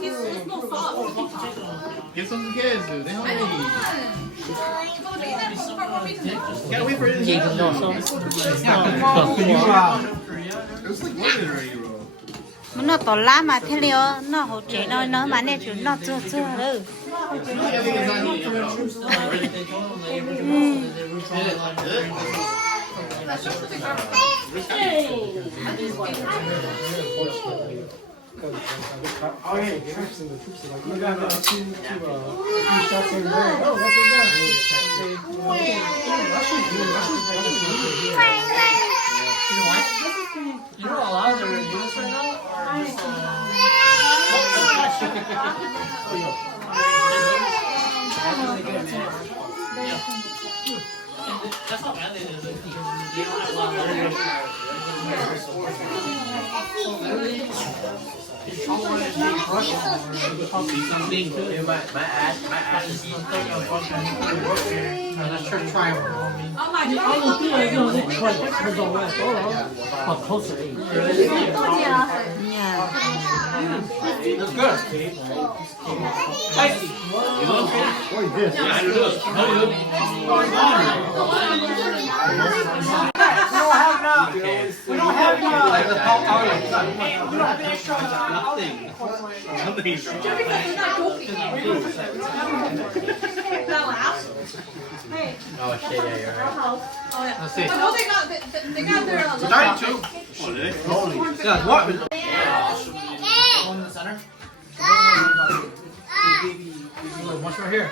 There's no sauce. Get some kids, dude. They hungry. Can't wait for this. It was like loaded already, bro. nó to lá mà thế liệu nó hỗ trợ nó mà nên chúng nó chưa rồi Oh yeah, trips and the troops are like, you got two shots in there. Oh, that's You know a lot of them are doing this right now? Or just that's not bad. You don't have a lot of something good. My ass is let's try one. Closer. That's good. Spicy. You know what is this? Yeah, I do. We don't have the extra. Oh shit, yeah, you're right. Let's see. No, they got their. Diet too. Oh, did they? Holy. Yeah, what? One in the center. What's right here?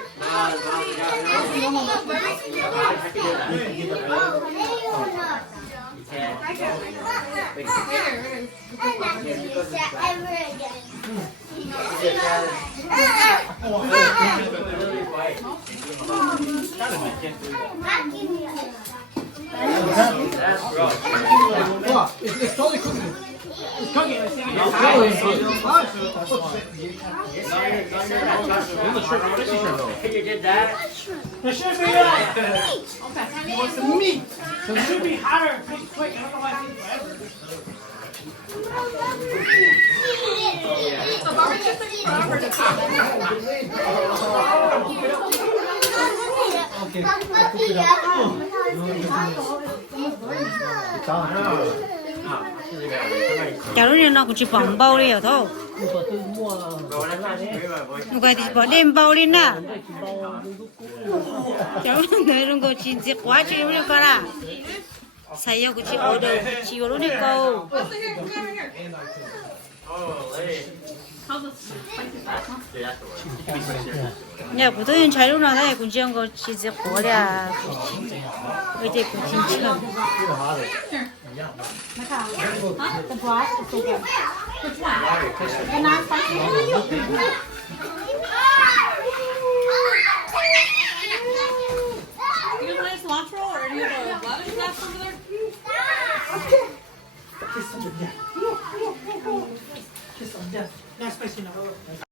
It's totally cooking. It's cooking. It's You did that? There should be that. He wants some meat. So it should be hotter and cook quick. I don't know why it takes forever. The barbecue takes forever to chả lúc này nó cũng chỉ bỏng bao đi ở thôi người thì bỏ đêm bao đi nè chả lúc này nó cũng chỉ quá chỉ lúc này coi là xài dầu cũng chỉ ở đâu chỉ ở lúc này câu nhà普通人柴路呢，他也估计用个旗子活的，而且估计吃。The broth is so good. Which one? The non-spicy one? You have a nice cilantro or do you have a lettuce wrap over there? Kiss some to death. Kiss some death. Not spicy enough.